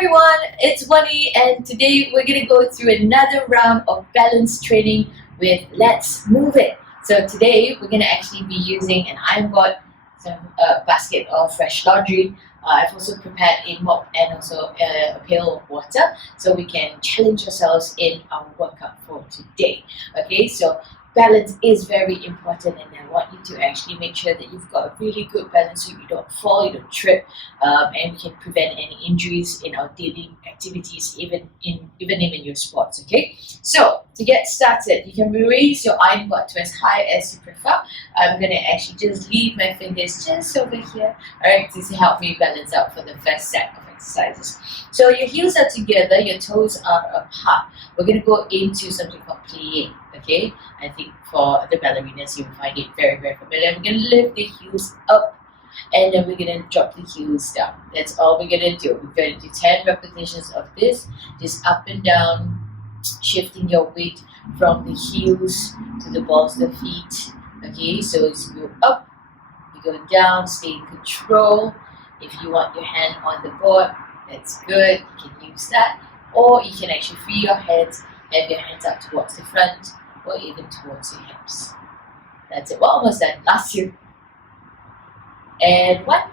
everyone, it's Wany and today we're going to go through another round of balance training with Let's Move It. So today we're going to actually be using an iron board, some basket of fresh laundry. I've also prepared a mop and also a pail of water so we can challenge ourselves in our workout for today. Okay, so balance is very important and I want you to actually make sure that you've got a really good balance so you don't fall, you don't trip, and we can prevent any injuries in our daily activities, even in your sports. Okay, so to get started, you can raise your iron board to as high as you prefer. I'm going to actually just leave my fingers just over here, alright, to help me balance out for the first set of exercises. So your heels are together, your toes are apart. We're going to go into something called plie. Okay, I think for the ballerinas you will find it very, very familiar. We're going to lift the heels up and then we're going to drop the heels down. That's all we're going to do. We're going to do 10 repetitions of this, just up and down, shifting your weight from the heels to the balls of the feet. Okay, so as you go up, you go down, stay in control. If you want your hand on the board, that's good, you can use that. Or you can actually free your hands, have your hands up towards the front or even towards your hips. That's it, we're almost done. Last two. And one.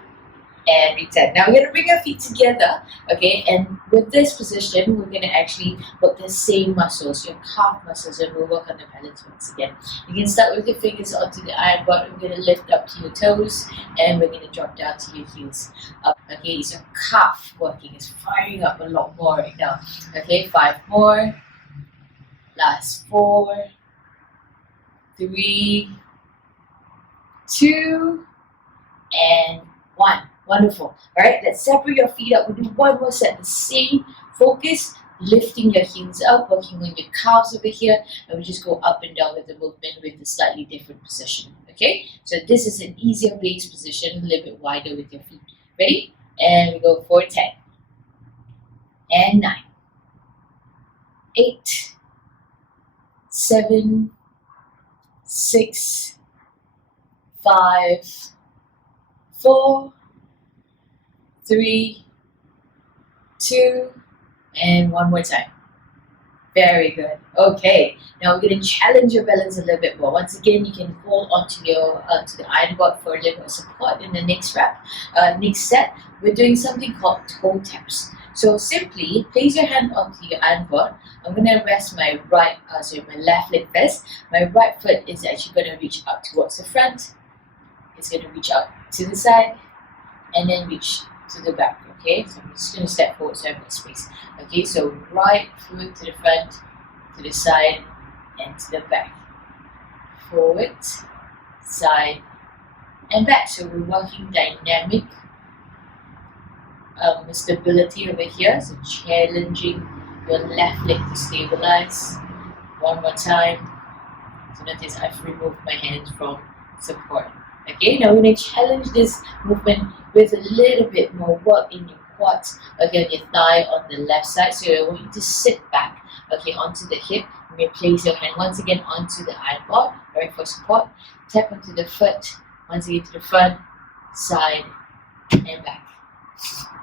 And return. Now we're going to bring our feet together, okay, and with this position, we're going to actually work the same muscles, your calf muscles, and we'll work on the balance once again. You can start with your fingers onto the iron board. We're going to lift up to your toes, and we're going to drop down to your heels. Okay, so your calf working is firing up a lot more right now. Okay, 5 more. Last 4, 3, 2, and 1. Wonderful. Alright, let's separate your feet up. We'll do one more set. The same focus, lifting your heels up, working on your calves over here, and we just go up and down with the movement with a slightly different position. Okay, so this is an easier base position, a little bit wider with your feet. Ready? And we go for 10. And 9. 8. 7. 6. 5. 4. 3, 2, and one more time. Very good. Okay, now we're going to challenge your balance a little bit more. Once again, you can hold onto your to the iron board for a little more support in the next rep. Next set, we're doing something called toe taps. So simply place your hand onto your iron board. I'm going to rest my my left leg first. My right foot is actually going to reach out towards the front. It's going to reach out to the side and then reach to the back. Okay, so I'm just going to step forward so I have that space. Okay, so right foot to the front, to the side, and to the back. Forward, side, and back. So we're working dynamic stability over here. So challenging your left leg to stabilize. One more time. So notice I've removed my hands from support. Okay, now we're going to challenge this movement with a little bit more work in your quads, okay, on your thigh on the left side. So I want you to sit back, okay, onto the hip. You may place your hand once again onto the iron board, right, for support. Tap onto the foot, once again to the front, side, and back.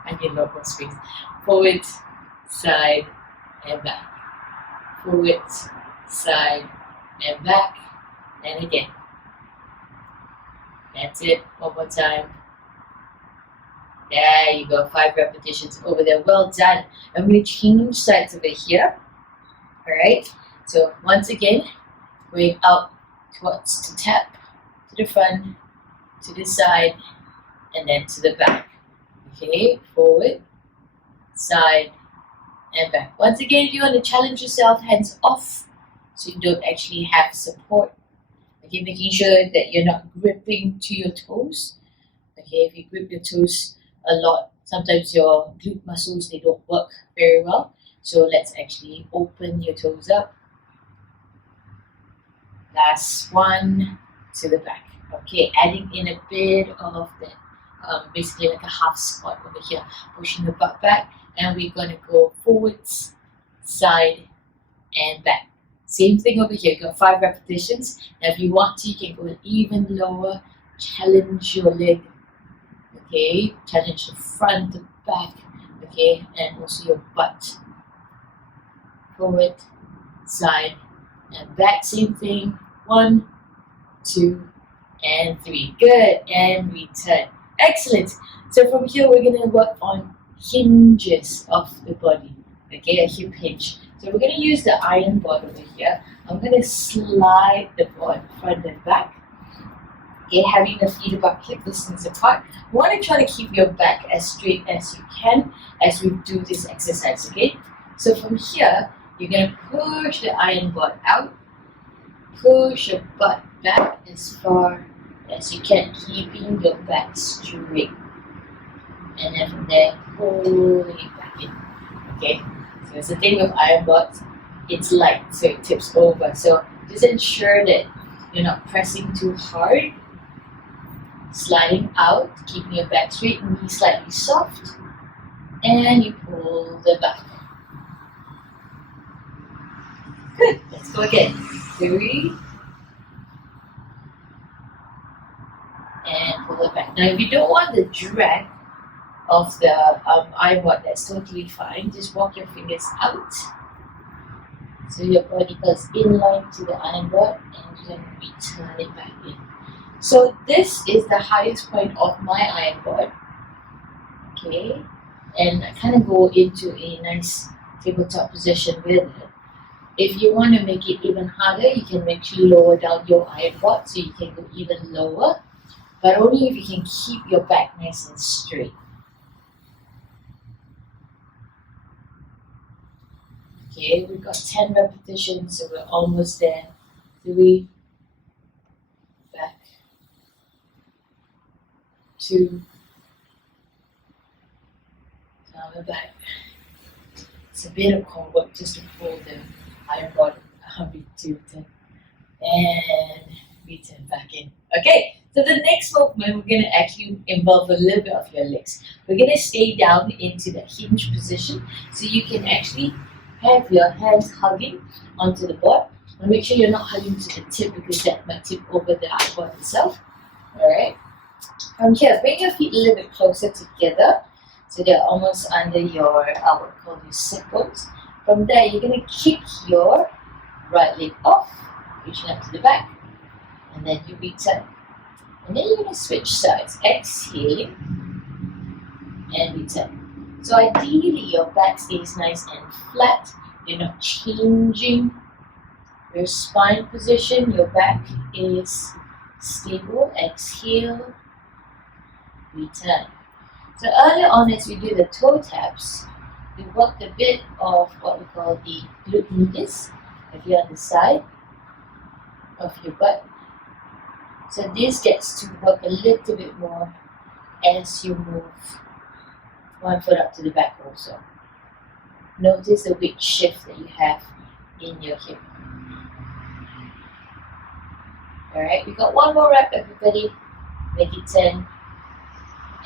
And your lower space. Forward, side, and back. Forward, side, and back. And again. That's it. One more time. There you go. 5 repetitions over there. Well done. I'm going to change sides over here. Alright. So once again, going out towards to tap, to the front, to the side, and then to the back. Okay. Forward, side, and back. Once again, if you want to challenge yourself, hands off so you don't actually have support. Okay, making sure that you're not gripping to your toes. Okay, if you grip your toes a lot, sometimes your glute muscles, they don't work very well. So let's actually open your toes up. Last one, to the back. Okay, adding in a bit of that, basically like a half squat over here, pushing the butt back, and we're going to go forwards, side, and back. Same thing over here, got 5 repetitions. Now if you want to, you can go even lower, challenge your leg, okay? Challenge the front, the back, okay, and also your butt. Forward, side, and back. Same thing. 1, 2, and 3. Good, and return. Excellent. So from here, we're going to work on hinges of the body. Okay, a hip hinge. So we're going to use the iron board over here. I'm going to slide the board front and back. Okay, having the feet about hip distance apart. You want to try to keep your back as straight as you can as we do this exercise. Okay, so from here, you're going to push the iron board out. Push your butt back as far as you can, keeping your back straight. And then from there, pulling it back in. Okay, so it's the thing with iron boards, it's light, so it tips over. So just ensure that you're not pressing too hard. Sliding out, keeping your back straight, knees slightly soft, and you pull the back. Good, let's go again. 3, and pull it back. Now if you don't want the drag of the iron board, that's totally fine. Just walk your fingers out so your body goes inline to the iron board, and you can return it back in. So this is the highest point of my iron board. Okay, and I kind of go into a nice tabletop position with it. If you want to make it even harder, you can actually lower down your iron board so you can go even lower, but only if you can keep your back nice and straight. Okay, we've got 10 repetitions, so we're almost there. 3, back, 2, down back. It's a bit of core work just to pull the iron board return and return back in. Okay, so the next movement, we're going to actually involve a little bit of your legs. We're going to stay down into the hinge position so you can actually have your hands hugging onto the board. And make sure you're not hugging to the tip because that might tip over the iron board itself. Alright, from here, bring your feet a little bit closer together so they're almost under your, what we call your sit bones. From there, you're going to kick your right leg off, reaching up to the back, and then you return. And then you're going to switch sides, exhaling and return. So ideally, your back stays nice and flat. You're not changing your spine position. Your back is stable. Exhale, return. So earlier on, as we do the toe taps, we worked a bit of what we call the glute medius, if you're on the side of your butt. So this gets to work a little bit more as you move one foot up to the back also. Notice the weight shift that you have in your hip. Alright, we got one more rep, everybody. Make it 10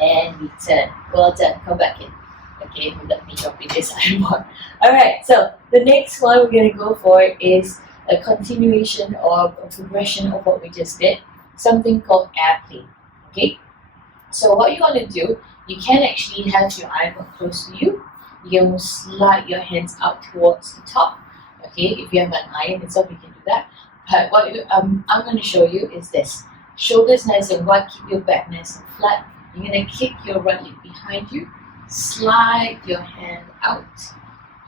and return. Well done, come back in. Okay, let me drop in this iron board. Alright, so the next one we're going to go for is a continuation or a progression of what we just did, something called airplane. Okay, so what you want to do, you can actually have your iron board close to you. You can slide your hands out towards the top. Okay, if you have an iron itself, you can do that. But what I'm going to show you is this. Shoulders nice and wide, keep your back nice and flat. You're going to kick your right leg behind you. Slide your hand out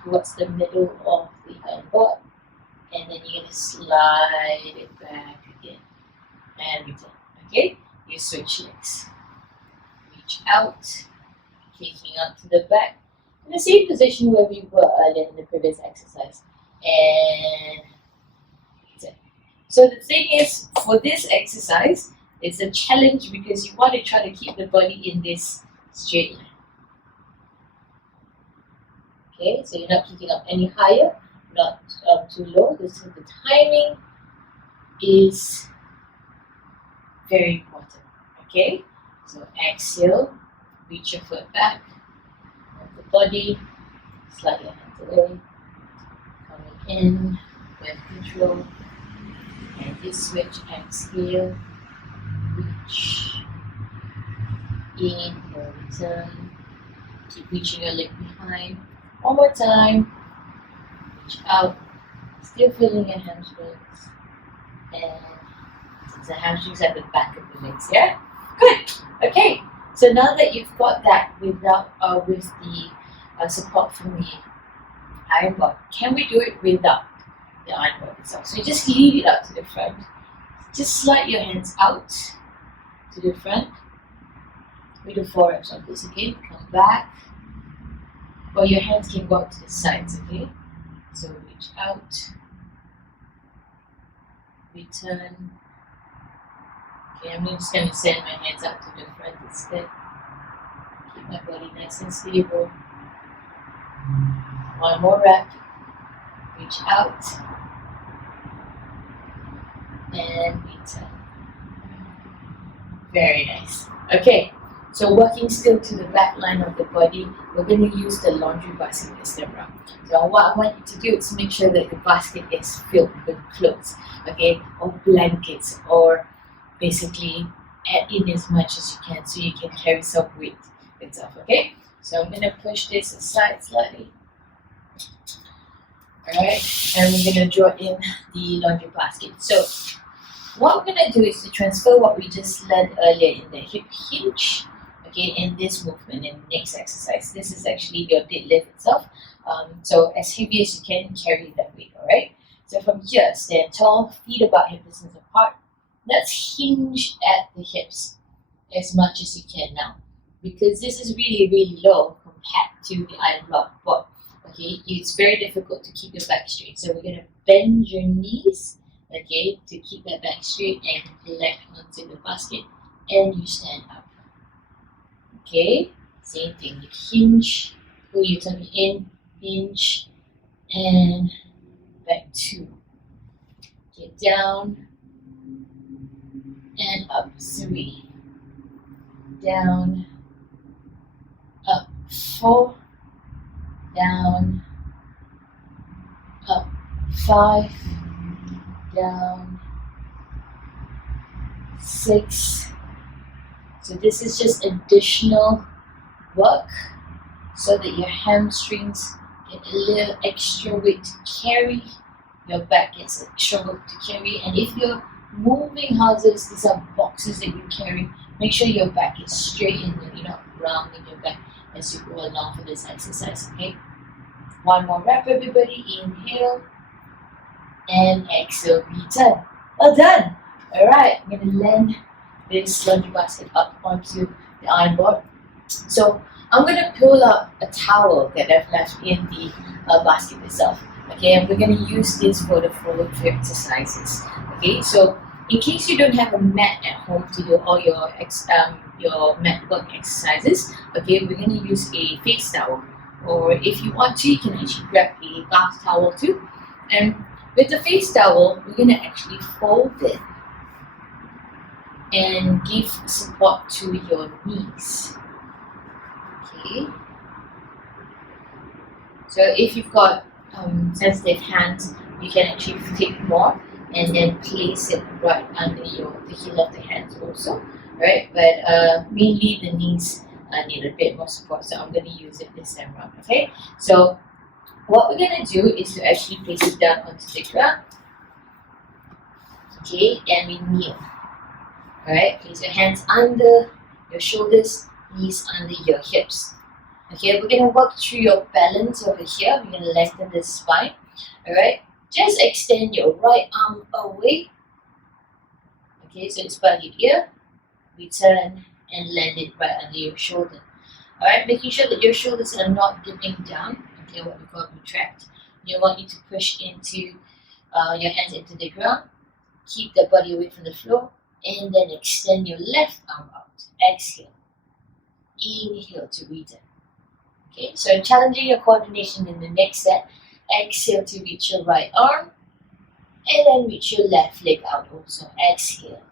towards the middle of the iron board, and then you're going to slide it back again and return. Okay, you switch legs. Reach out, kicking out to the back in the same position where we were earlier in the previous exercise, and return. So the thing is, for this exercise, it's a challenge because you want to try to keep the body in this straight line. Okay, so you're not kicking up any higher, not too low. This is the timing is very important. Okay, so exhale, reach your foot back, move the body, slide your hands away, coming in with control, and this switch, exhale, reach, in, return, Keep reaching your leg behind. One more time. Reach out. Still feeling your hamstrings. And the hamstrings at the back of the legs, yeah? Good. Okay. So now that you've got that without with the support from the iron board, can we do it without the iron board itself? So you just leave it out to the front. Just slide your hands out to the front. We do 4 reps of this, okay? Come back. Or your hands can go out to the sides, okay? So reach out. Return. Okay, I'm just going to send my hands out to the front instead. Keep my body nice and stable. One more rep. Reach out. And return. Very nice. Okay, so working still to the back line of the body, we're going to use the laundry basket this time around. So what I want you to do is make sure that the basket is filled with clothes, okay, or blankets, or basically add in as much as you can so you can carry some weight itself, okay? So I'm going to push this aside slightly. Alright, and we're going to draw in the laundry basket. So what we're going to do is to transfer what we just learned earlier in the hip hinge, okay, in this movement, in the next exercise. This is actually your deadlift itself. So as heavy as you can, carry that weight, alright? So from here, stand tall, feet about hip distance apart. Let's hinge at the hips as much as you can now, because this is really, really low compared to the iron block board. Okay, it's very difficult to keep your back straight. So we're going to bend your knees, okay, to keep that back straight and collect onto the basket, and you stand up. Okay, same thing. You hinge, pull your tummy in, hinge, and back 2. Get down and up 3. Down, up 4. Down, up 5. Down, 6. So this is just additional work so that your hamstrings get a little extra weight to carry, your back gets extra work to carry, and if you're moving houses, these are boxes that you carry, make sure your back is straight and you're not rounding your back as you go along for this exercise, okay? One more rep, everybody. Inhale and exhale, return. Well done. Alright, I'm going to land this laundry basket up onto the iron board. So I'm going to pull out a towel that I've left in the basket itself. Okay, and we're going to use this for the follow through exercises. Okay, so in case you don't have a mat at home to do all your mat work exercises, okay, we're going to use a face towel. Or if you want to, you can actually grab a bath towel too. And with the face towel, we're going to actually fold it and give support to your knees. Okay. So if you've got sensitive hands, you can actually take more and then place it right under the heel of the hands also. Right? But mainly the knees need a bit more support, so I'm going to use it this time around. Okay? So what we're going to do is to actually place it down onto the ground. Okay, and we kneel. Alright, place your hands under your shoulders, knees under your hips. Okay, we're going to work through your balance over here. We're going to lengthen the spine. Alright, just extend your right arm away. Okay, so it's by your ear. Return and land it right under your shoulder. Alright, making sure that your shoulders are not dipping down. Okay, what we call retract. You want you to push into your hands into the ground. Keep the body away from the floor. And then extend your left arm out. Exhale. Inhale to return. Okay, so challenging your coordination in the next set. Exhale to reach your right arm. And then reach your left leg out also. Exhale.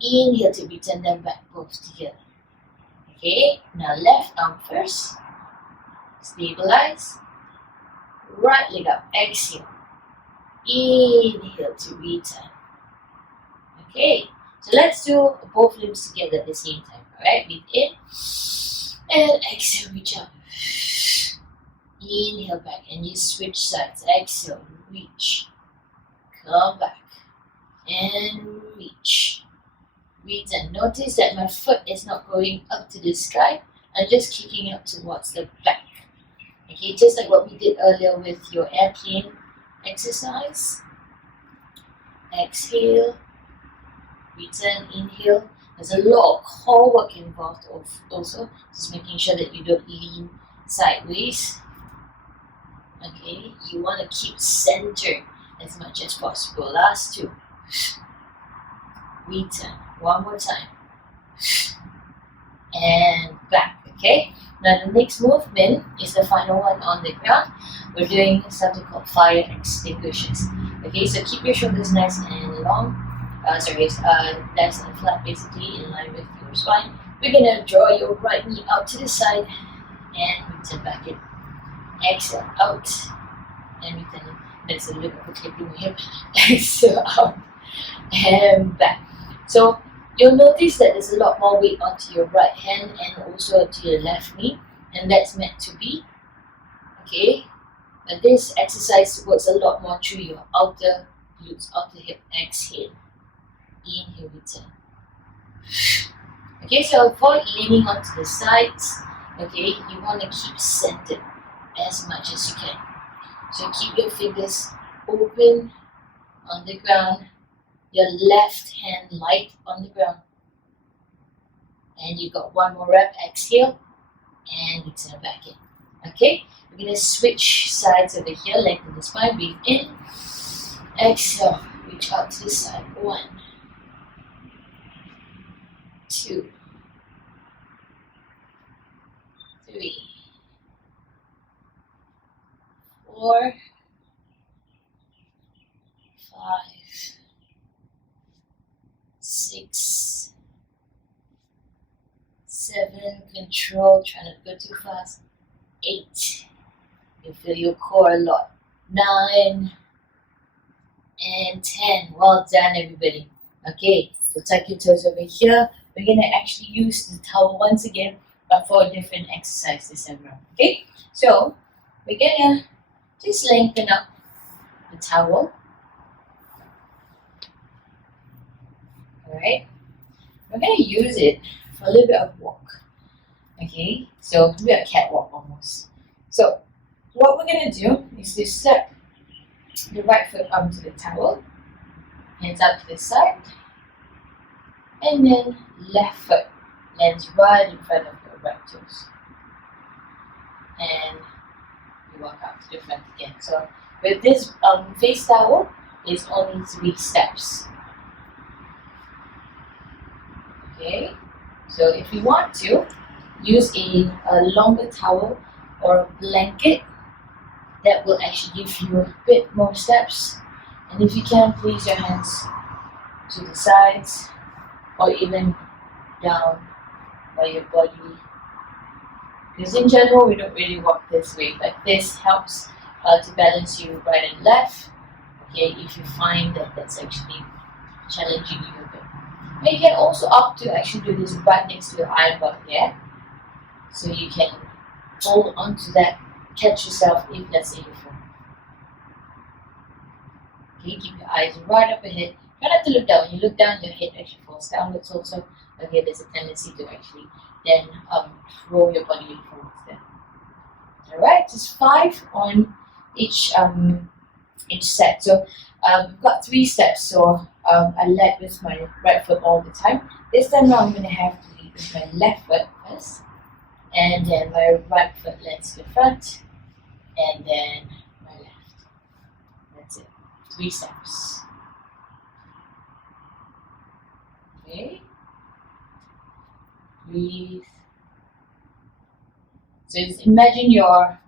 Inhale to return them back both together. Okay, now left arm first. Stabilize. Right leg up. Exhale. Inhale to return. Okay, so let's do both limbs together at the same time. Alright, breathe in And exhale, reach up. Inhale back and you switch sides. Exhale, reach. Come back. And reach. Breathe and notice that my foot is not going up to the sky. I'm just kicking up towards the back. Okay, just like what we did earlier with your airplane exercise. Exhale. Return, inhale. There's a lot of core work involved also. Just making sure that you don't lean sideways. Okay, you want to keep centered as much as possible. Last two. Return. One more time. And back. Okay, now the next movement is the final one on the ground. We're doing something called fire extinguishers. Okay, so keep your shoulders nice and long. Nice and flat, basically in line with your spine. We're gonna draw your right knee out to the side and return back in. Exhale out and return in. That's a little bit clipping my hip. Exhale out and back. So you'll notice that there's a lot more weight onto your right hand and also to your left knee, and that's meant to be. Okay, and this exercise works a lot more through your outer glutes, outer hip. Exhale. Inhale, return. Okay, so avoid leaning onto the sides. Okay, you want to keep centered as much as you can. So keep your fingers open on the ground, your left hand light on the ground. And you got one more rep. Exhale and return back in. Okay, we're going to switch sides over here, lengthen the spine, breathe in. Exhale, reach out to the side. 1, 2, 3, 4, 5, 6, 7, control, try not to go too fast. 8, you feel your core a lot. 9 and 10. Well done, everybody. Okay, so tuck your toes over here. We're gonna actually use the towel once again, but for a different exercise this time around. Okay, so we're gonna just lengthen up the towel. Alright, we're gonna use it for a little bit of walk. Okay, so maybe a catwalk almost. So what we're gonna do is to step the right foot onto the towel, hands up to the side, and then left foot lands right in front of your right toes. And you walk out to the front again. So with this face towel, it's only 3 steps. Okay, so if you want to, use a longer towel or a blanket. That will actually give you a bit more steps. And if you can, please your hands to the sides or even down by your body. Because in general, we don't really walk this way, but this helps to balance you right and left. Okay, if you find that that's actually challenging you a bit. And you can also opt to actually do this right next to your iron bar here. So you can hold onto that, catch yourself if let's say you fall. Okay, keep your eyes right up ahead. Try not to look down. When you look down, your head actually falls downwards also. Okay, there's a tendency to actually then throw your body forwards there. Alright, just 5 on each set. So we've got 3 steps. So I led with my right foot all the time. This time now I'm going to have to lead with my left foot first. And then my right foot lands to the front. And then my left. That's it. 3 steps. Okay. Breathe. So just imagine you're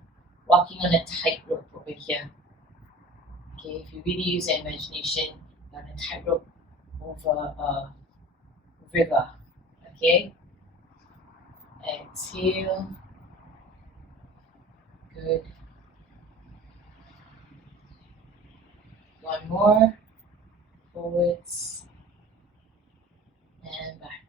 walking on a tightrope over here. Okay, if you really use your imagination, you're on a tightrope over a river. Okay. Exhale. Good. One more. Forwards. And back.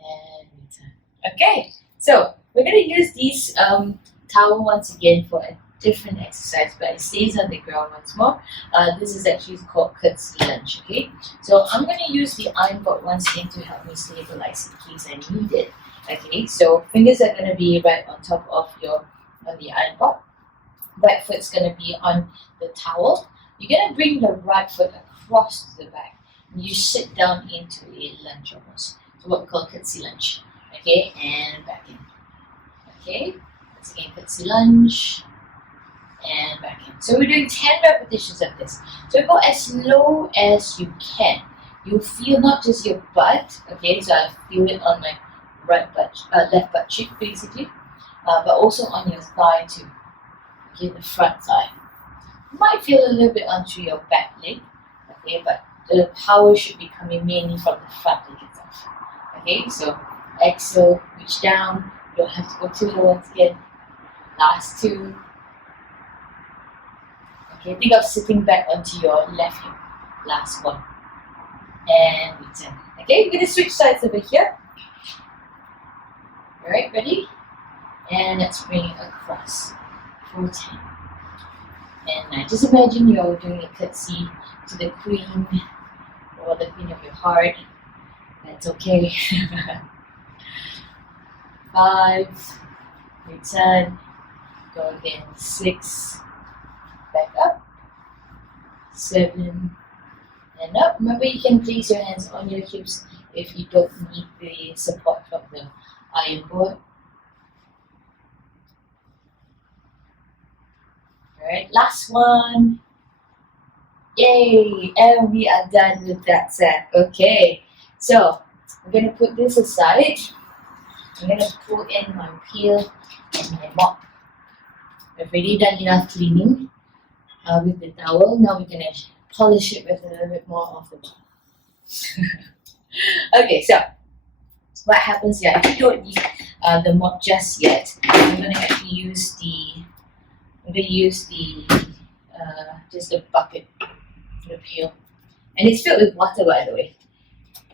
And return. Okay, so we're going to use these towel once again for a different exercise, but it stays on the ground once more. This is actually called Curtsy lunge. Okay, so I'm going to use the iron board once again to help me stabilize in case I need it. Okay, so fingers are going to be right on top of the iron board. Right foot's going to be on the towel. You're going to bring the right foot across to the back. And you sit down into a lunge almost. So what we call Curtsy lunge. Okay, and back in. Okay, once again Curtsy lunge and back in. So we're doing 10 repetitions of this. So go as low as you can. You'll feel not just your butt, okay, so I feel it on my left butt cheek basically, but also on your thigh too, okay, the front thigh. You might feel a little bit onto your back leg, okay, but the power should be coming mainly from the front leg itself. Okay, so exhale, reach down, you don't have to go too low once again. Last two. Okay, think of sitting back onto your left hip. Last one. And return. Okay, we're going to switch sides over here. Alright, ready? And let's bring it across for 10. And just imagine you're doing a curtsy to the queen or the queen of your heart. That's okay. 5, return, go again, 6, back up, 7, and up. Remember, you can place your hands on your hips if you don't need the support from the iron board. Alright, last one. Yay! And we are done with that set. Okay, so I'm going to put this aside. I'm going to pull in my pail and my mop. We've already done enough cleaning with the towel. Now we're going to polish it with a little bit more of the mop. Okay, so what happens here? If you don't need the mop just yet, I'm going to actually use just a bucket, the pail, and it's filled with water, by the way.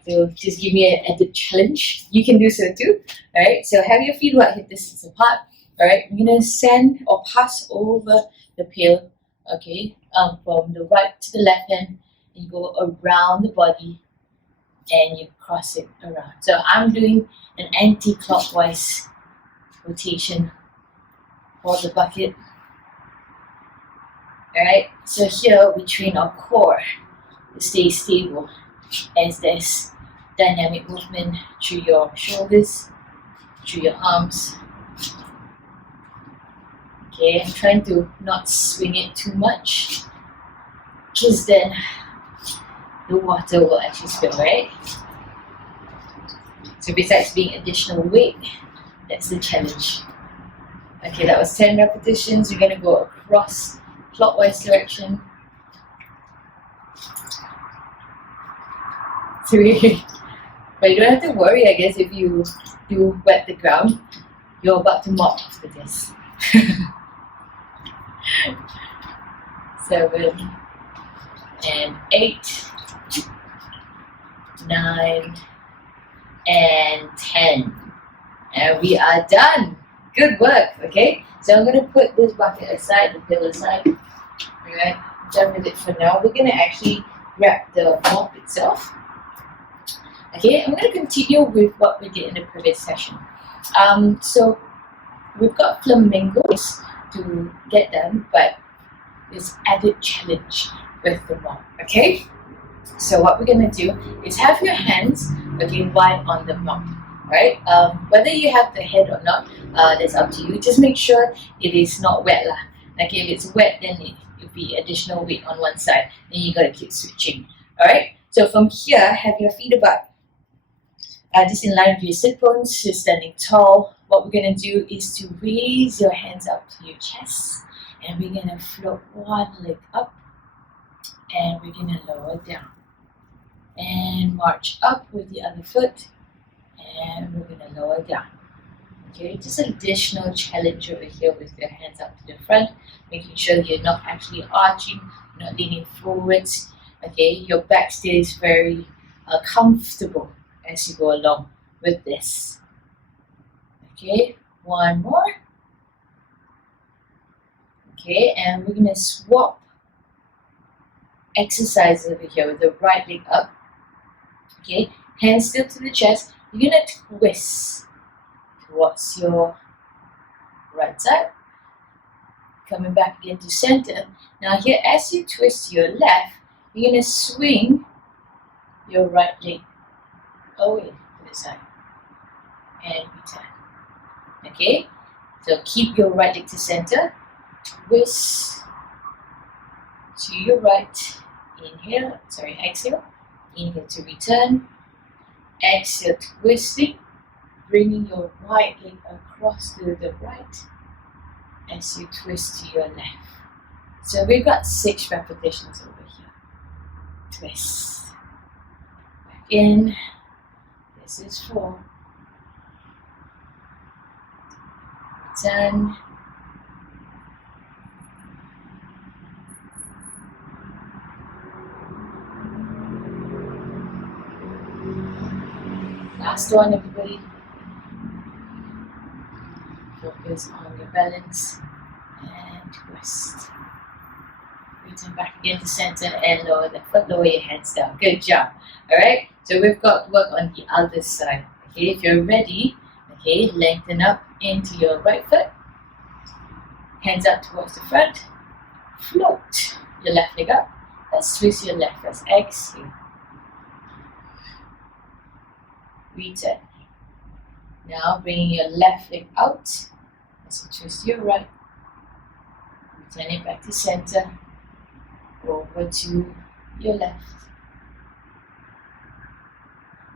So just give me an added challenge. You can do so too. Alright, so have your feet about hip distance apart. Alright, I'm gonna send or pass over the pail, okay, from the right to the left hand. You go around the body and you cross it around. So I'm doing an anti-clockwise rotation for the bucket. Alright, so here we train our core to stay stable as there's dynamic movement through your shoulders, through your arms. Okay, I'm trying to not swing it too much because then the water will actually spill, right? So besides being additional weight, that's the challenge. Okay, that was 10 repetitions. We're going to go across clockwise direction. 3. But you don't have to worry, I guess, if you do wet the ground. You're about to mop after this. 7 and 8, 9 and 10. And we are done. Good work, okay? So I'm going to put this bucket aside, the pail aside. Alright, done with it for now. We're going to actually grab the mop itself. Okay, I'm going to continue with what we did in the previous session. So we've got flamingos to get done, but there's added challenge with the mop. Okay, so what we're going to do is have your hands, okay, wide on the mop. Right? Whether you have the head or not, that's up to you. Just make sure it is not wet lah. Like if it's wet, then it'll be additional weight on one side. Then you gotta keep switching. Alright? So from here, have your feet about just in line with your sit bones. You're standing tall. What we're gonna do is to raise your hands up to your chest, and we're gonna float one leg up, and we're gonna lower down, and march up with the other foot. And we're going to lower down. Okay, just an additional challenge over here with your hands up to the front, making sure you're not actually arching, you're not leaning forwards. Okay, your back stays very comfortable as you go along with this. Okay, one more. Okay, and we're gonna swap exercise over here with the right leg up. Okay, hands still to the chest. You're gonna twist towards your right side. Coming back again to center. Now here, as you twist to your left, you're gonna swing your right leg away to the side and return. Okay, so keep your right leg to center. Twist to your right. Inhale, exhale. Inhale to return. Exhale, twisting. Bringing your right leg across to the right as you twist to your left. So we've got 6 repetitions over here. Twist. Back in. This is 4. Return. Last one, everybody. Focus on your balance and twist. Return back again to center and lower the foot, lower your hands down. Good job. Alright, so we've got work on the other side. Okay, if you're ready, okay, lengthen up into your right foot. Hands up towards the front. Float your left leg up. Let's twist your left first. Exhale. Return. Now bringing your left leg out as you twist your right. Return it back to center. Over to your left.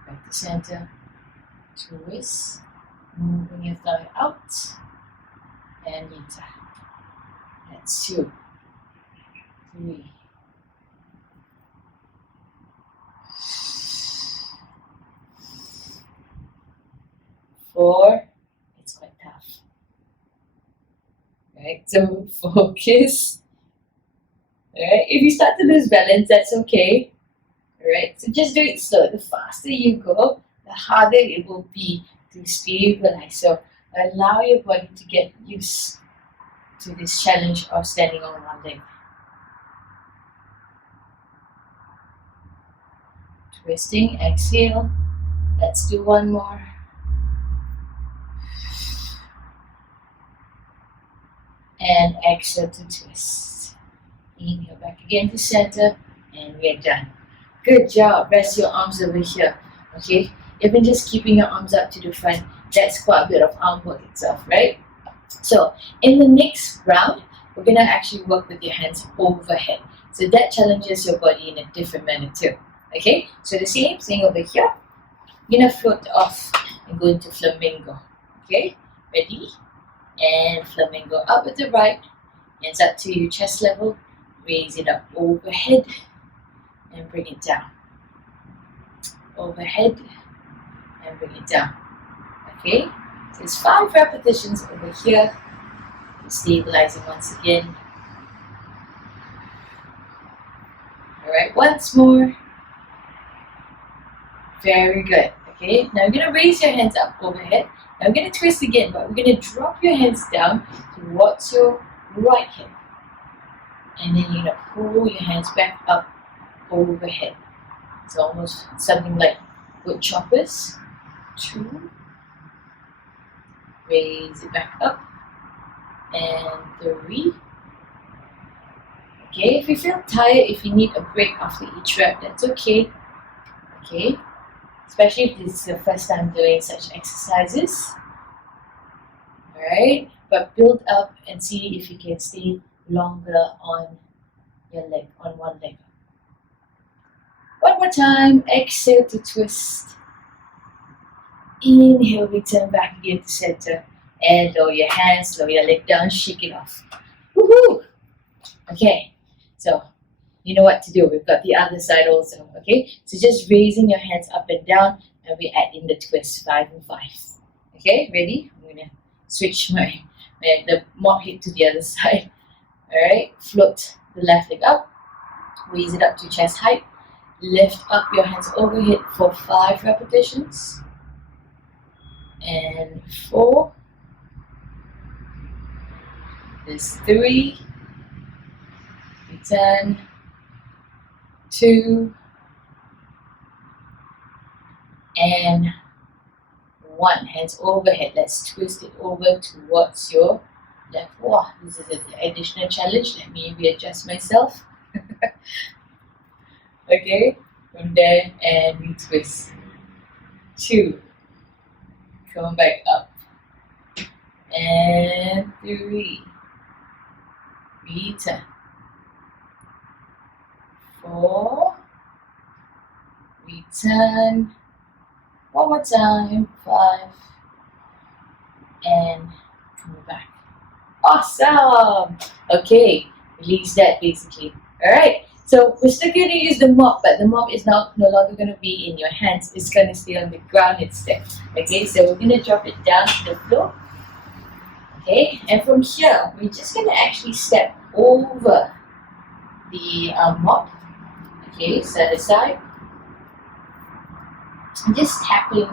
Back to center. Twist. Moving your thigh out. And return. That's 2, 3, 4. It's quite tough. Right, so focus. Alright, if you start to lose balance, that's okay. Alright, so just do it slow. The faster you go, the harder it will be to stabilize. So allow your body to get used to this challenge of standing on one leg. Twisting, exhale. Let's do one more. And exhale to twist. Inhale back again to center, and we're done. Good job. Rest your arms over here. Okay, even just keeping your arms up to the front, that's quite a bit of arm work itself, right? So in the next round, we're gonna actually work with your hands overhead. So that challenges your body in a different manner too. Okay, so the same thing over here. You're gonna float off and go into flamingo. Okay, ready? And flamingo up at the right, hands up to your chest level, raise it up overhead and bring it down. Overhead and bring it down. Okay, so it's 5 repetitions over here. Stabilizing once again. Alright, once more. Very good. Okay, now you're going to raise your hands up overhead. Now we're going to twist again, but we're going to drop your hands down towards your right hip. And then you're going to pull your hands back up overhead. It's almost something like woodchoppers. 2. Raise it back up. And 3. Okay, if you feel tired, if you need a break after each rep, that's okay. Okay, especially if this is your first time doing such exercises. Alright, but build up and see if you can stay longer on your leg, on one leg. One more time, exhale to twist. Inhale, return back again to center. And lower your hands, lower your leg down, shake it off. Woohoo! Okay, so you know what to do. We've got the other side also. Okay, so just raising your hands up and down, and we add in the twist, 5 and 5. Okay, ready? I'm gonna switch the mop head to the other side. Alright, float the left leg up, raise it up to chest height, lift up your hands overhead for 5 repetitions. and 4. There's 3. Return. 2. And 1. Hands overhead. Let's twist it over towards your left. Wow, this is an additional challenge. Let me readjust myself. Okay, from there and we twist. 2. Come back up. And 3. Return. 4. Return. One more time. 5. And come back. Awesome! Okay, release that basically. Alright, so we're still going to use the mop, but the mop is now no longer going to be in your hands. It's going to stay on the ground instead. Okay, so we're going to drop it down to the floor. Okay, and from here, we're just going to actually step over the mop. Okay, set aside. And just tapping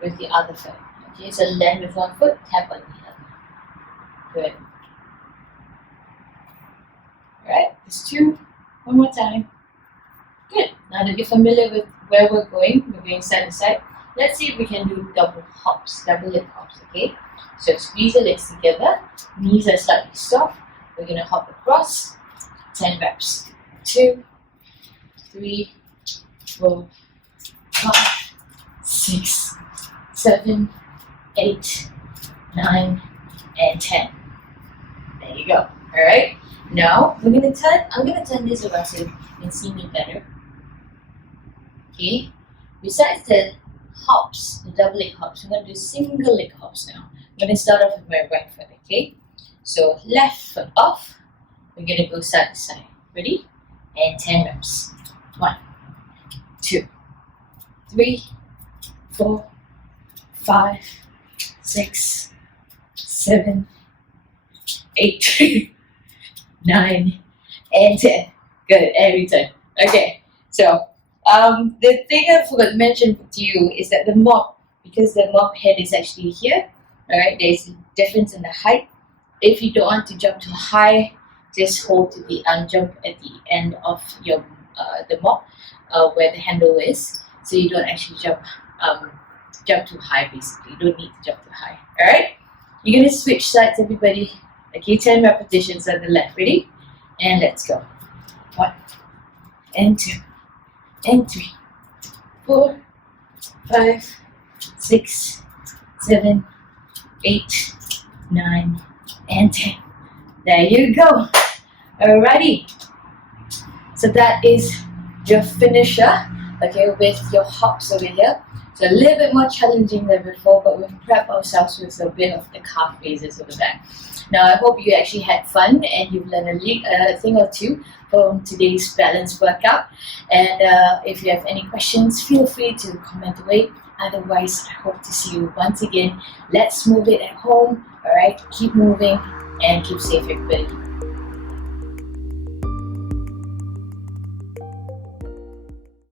with the other foot. Okay, so land with one foot, tap on the other. Good. Alright, there's 2. One more time. Good. Now that you're familiar with where we're going side to side. Let's see if we can do double hops, double leg hops, okay? So squeeze the legs together, knees are slightly soft. We're going to hop across, 10 reps. 2, 3, 4, 5, 6, 7, 8, 9, and 10. There you go. Alright. Now I'm gonna turn this around so you can see me better. Okay. Besides the hops, the double leg hops, we're gonna do single leg hops now. I'm gonna start off with my right foot, okay? So left foot off. We're gonna go side to side. Ready? And 10 reps. 1, 2, 3, 4, 5, 6, 7, 8, 9, and 10. Good, every time. Okay, so the thing I forgot to mention to you is that the mop, because the mop head is actually here, alright, there's a difference in the height. If you don't want to jump too high, just hold to the jump at the end of your the mop where the handle is, so you don't actually jump too high. Basically, you don't need to jump too high. Alright, you're gonna switch sides, everybody. Okay, 10 repetitions on the left. Ready? And let's go. 1, and 2, and 3, 4, 5, 6, 7, 8, 9, and 10. There you go. Alrighty. So that is your finisher, okay, with your hops over here. So a little bit more challenging than before, but we've prepped ourselves with a bit of the calf raises over there. Now I hope you actually had fun and you've learned a thing or two from today's balance workout. And if you have any questions, feel free to comment away. Otherwise, I hope to see you once again. Let's move it at home. Alright, keep moving and keep safe, everybody.